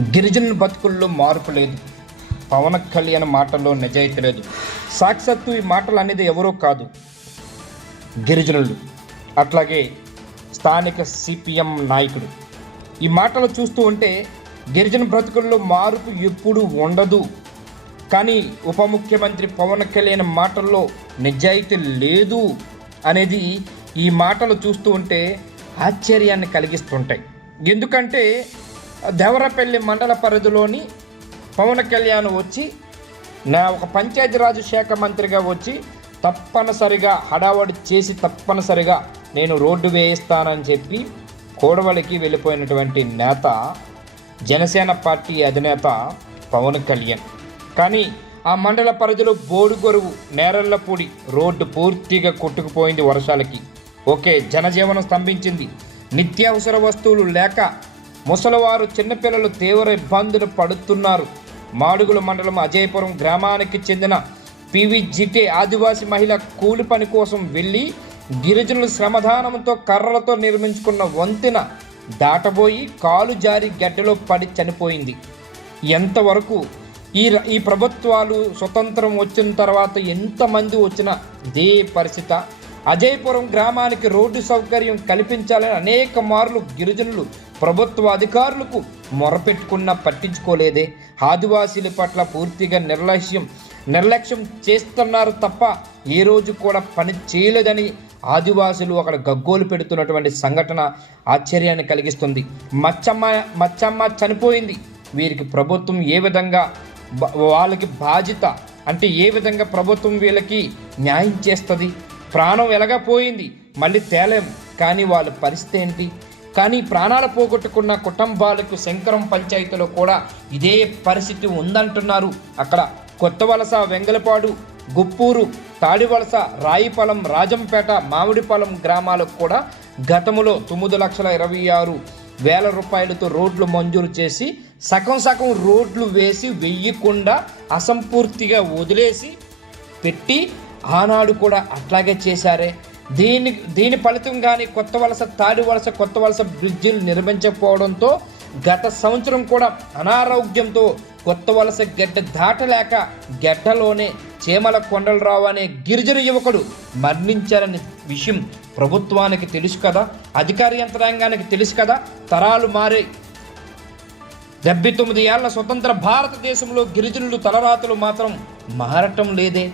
గిరిజన బతుకుల్లో మార్పు లేదు. పవన్ కళ్యాణ్ మాటల్లో నిజాయితీ లేదు. సాక్షాత్తు ఈ మాటలు అనేది ఎవరో కాదు గిరిజనులు. అట్లాగే స్థానిక సిపిఎం నాయకుడు ఈ మాటలు చూస్తూ ఉంటే గిరిజన బ్రతుకుల్లో మార్పు ఎప్పుడు ఉండదు. కానీ ఉప ముఖ్యమంత్రి పవన్ కళ్యాణ్ మాటల్లో నిజాయితీ లేదు అనేది ఈ మాటలు చూస్తూ ఉంటే ఆశ్చర్యాన్ని కలిగిస్తుంటాయి. ఎందుకంటే దేవరపల్లి మండల పరిధిలోని పవన్ కళ్యాణ్ వచ్చి నా ఒక పంచాయతీరాజ్ శాఖ మంత్రిగా వచ్చి తప్పనిసరిగా హడావడి చేసి తప్పనిసరిగా నేను రోడ్డు వేయిస్తానని చెప్పి కోడవలికి వెళ్ళిపోయినటువంటి నేత జనసేన పార్టీ అధినేత పవన్ కళ్యాణ్. కానీ ఆ మండల పరిధిలో బోడుగొరువు నేరళ్ళపూడి రోడ్డు పూర్తిగా కొట్టుకుపోయింది వర్షాలకి. ఓకే జనజీవనం స్తంభించింది. నిత్యావసర వస్తువులు లేక ముసలివారు చిన్నపిల్లలు తీవ్ర ఇబ్బందులు పడుతున్నారు. మాడుగుల మండలం అజయపురం గ్రామానికి చెందిన పివిజిటే ఆదివాసి మహిళ కూలి పని కోసం వెళ్ళి గిరిజనులు శ్రమదానంతో కర్రలతో నిర్మించుకున్న వంతెన దాటబోయి కాలు జారి గడ్డలో పడి చనిపోయింది. ఎంతవరకు ఈ ఈ ప్రభుత్వాలు స్వతంత్రం వచ్చిన తర్వాత ఎంతమంది వచ్చినా ఇదే పరిస్థితి. అజయపురం గ్రామానికి రోడ్డు సౌకర్యం కల్పించాలని అనేక మార్లు గిరిజనులు ప్రభుత్వ అధికారులకు మొరపెట్టుకున్నా పట్టించుకోలేదే. ఆదివాసీల పట్ల పూర్తిగా నిర్లక్ష్యం నిర్లక్ష్యం చేస్తున్నారు తప్ప ఏ రోజు కూడా పని చేయలేదని ఆదివాసులు అక్కడ గగ్గోలు పెడుతున్నటువంటి సంఘటన ఆశ్చర్యాన్ని కలిగిస్తుంది. మచ్చమ్మ మచ్చమ్మ చనిపోయింది. వీరికి ప్రభుత్వం ఏ విధంగా వాళ్ళకి బాధ్యత అంటే ఏ విధంగా ప్రభుత్వం వీళ్ళకి న్యాయం చేస్తుంది? ప్రాణం ఎలాగపోయింది మళ్ళీ తేలేం? కానీ వాళ్ళ పరిస్థితి ఏంటి? కానీ ప్రాణాలు పోగొట్టుకున్న కుటుంబాలకు శంకరం పంచాయతీలో కూడా ఇదే పరిస్థితి ఉందంటున్నారు. అక్కడ కొత్త వలస వెంగలపాడు గుప్పూరు తాడివలస రాయిపాలెం రాజంపేట మామిడిపాలెం గ్రామాలకు కూడా గతములో తొమ్మిది లక్షల ఇరవై ఆరు వేల రూపాయలతో రోడ్లు మంజూరు చేసి సగం సగం రోడ్లు వేసి వెయ్యకుండా అసంపూర్తిగా వదిలేసి పెట్టి ఆనాడు కూడా అట్లాగే చేశారే. దీని దీని ఫలితం కానీ కొత్త వలస తాడి వలస కొత్త వలస బ్రిడ్జిలు నిర్మించకపోవడంతో గత సంవత్సరం కూడా అనారోగ్యంతో కొత్త వలస గడ్డ దాటలేక గడ్డలోనే చేమల కొండలరావు అనే గిరిజన యువకుడు మరణించారనే విషయం ప్రభుత్వానికి తెలుసు కదా అధికార యంత్రాంగానికి తెలుసు కదా తరాలు మారే డెబ్బై తొమ్మిది ఏళ్ళ స్వతంత్ర భారతదేశంలో గిరిజనులు తలరాతులు మాత్రం మారటం లేదే.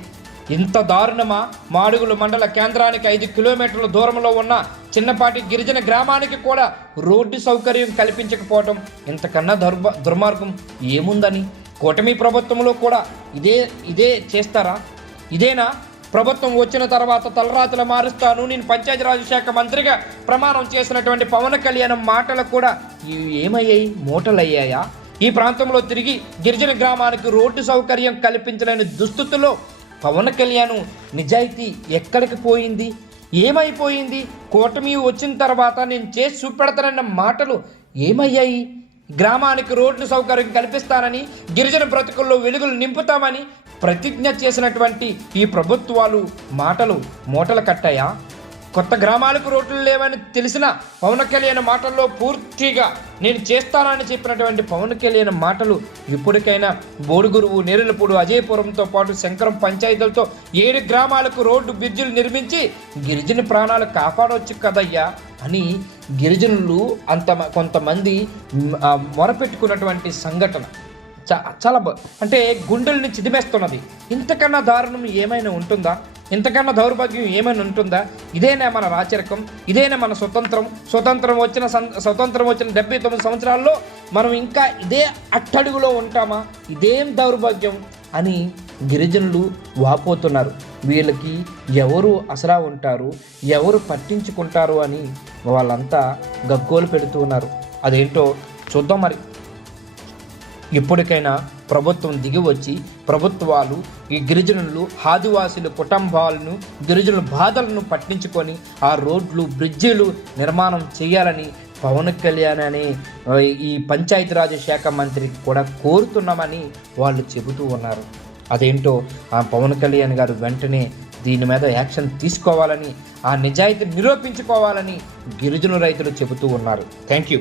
ఇంత దారుణమా? మాడుగుల మండల కేంద్రానికి ఐదు కిలోమీటర్ల దూరంలో ఉన్న చిన్నపాటి గిరిజన గ్రామానికి కూడా రోడ్డు సౌకర్యం కల్పించకపోవటం ఇంతకన్నా దుర్భ దుర్మార్గం ఏముందని? కూటమి ప్రభుత్వంలో కూడా ఇదే ఇదే చేస్తారా? ఇదేనా? ప్రభుత్వం వచ్చిన తర్వాత తలరాతలు మారుస్తాను. నేను పంచాయతీరాజ్ శాఖ మంత్రిగా ప్రమాణం చేసినటువంటి పవన్ కళ్యాణ్ మాటలు కూడా ఏమయ్యాయి? మూటలయ్యాయా? ఈ ప్రాంతంలో తిరిగి గిరిజన గ్రామానికి రోడ్డు సౌకర్యం కల్పించలేని దుస్థితిలో పవన్ కళ్యాణ్ నిజాయితీ ఎక్కడికి పోయింది? ఏమైపోయింది? కూటమి వచ్చిన తర్వాత నేను చేసి చూపెడతానన్న మాటలు ఏమయ్యాయి? గ్రామానికి రోడ్డు సౌకర్యం కల్పిస్తానని గిరిజన బ్రతుకుల్లో వెలుగులు నింపుతామని ప్రతిజ్ఞ చేసినటువంటి ఈ ప్రభుత్వాలు మాటలు మూటలు కట్టాయా? కొత్త గ్రామాలకు రోడ్లు లేవని తెలిసిన పవన్ కళ్యాణ్ మాటల్లో పూర్తిగా నేను చేస్తానని చెప్పినటువంటి పవన్ కళ్యాణ్ మాటలు ఇప్పటికైనా బోడుగురువు నేరులపూడు అజయపురంతో పాటు శంకరం పంచాయతీలతో ఏడు గ్రామాలకు రోడ్డు బ్రిడ్జిలు నిర్మించి గిరిజన ప్రాణాలు కాపాడవచ్చు కదయ్యా అని గిరిజనులు అంత కొంతమంది మొరపెట్టుకున్నటువంటి సంఘటన. చాలా బ- అంటే గుండెల్ని చిదిమేస్తున్నది. ఇంతకన్నా దారుణం ఏమైనా ఉంటుందా? ఇంతకన్నా దౌర్భాగ్యం ఏమైనా ఉంటుందా? ఇదేనా మన రాచరికం ఇదేనా మన స్వతంత్రం. స్వతంత్రం వచ్చిన సం- స్వతంత్రం వచ్చిన డెబ్బై తొమ్మిది సంవత్సరాల్లో మనం ఇంకా ఇదే అట్టడుగులో ఉంటామా? ఇదేం దౌర్భాగ్యం అని గిరిజనులు వాపోతున్నారు. వీళ్ళకి ఎవరు అసరా ఉంటారు? ఎవరు పట్టించుకుంటారు అని వాళ్ళంతా గగ్గోలు పెడుతూ ఉన్నారు. అదేంటో చూద్దాం మరి. ఇప్పటికైనా ప్రభుత్వం దిగి వచ్చి ప్రభుత్వాలు ఈ గిరిజనులు ఆదివాసుల కుటుంబాలను గిరిజనుల బాధలను పట్టించుకొని ఆ రోడ్లు బ్రిడ్జిలు నిర్మాణం చేయాలని పవన్ కళ్యాణ్ అని ఈ పంచాయతీరాజ్ శాఖ మంత్రికి కూడా కోరుతున్నామని వాళ్ళు చెబుతూ ఉన్నారు. అదేంటో ఆ పవన్ కళ్యాణ్ గారు వెంటనే దీని మీద యాక్షన్ తీసుకోవాలని ఆ నిజాయితీ నిరూపించుకోవాలని గిరిజన రైతులు చెబుతూ ఉన్నారు. Thank you.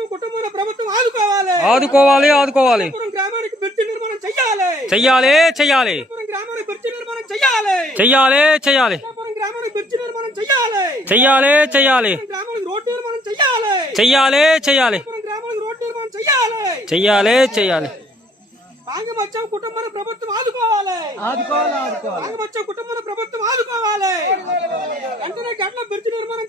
ఆదుకోవాలి ఆదుకోవాలి ఆదుకోవాలి గ్రామానికి బ్రిడ్జి నిర్మాణం చెయ్యాలి చెయ్యాలి చెయ్యాలి గ్రామానికి బ్రిడ్జి నిర్మాణం చెయ్యాలి చెయ్యాలి చెయ్యాలి గ్రామానికి బ్రిడ్జి నిర్మాణం చెయ్యాలి చెయ్యాలి చెయ్యాలి గ్రామానికి రోడ్ నిర్మాణం చెయ్యాలి చెయ్యాలి చెయ్యాలి గ్రామానికి రోడ్ నిర్మాణం చెయ్యాలి చెయ్యాలి చెయ్యాలి ఆంగమత్యం కుటుంబం ప్రభుత్వం ఆదుకోవాలి ఆదుకోవాలి ఆదుకోవాలి ఆంగమత్యం కుటుంబం ప్రభుత్వం ఆదుకోవాలి వెంటనే గంటల బ్రిడ్జి నిర్మాణం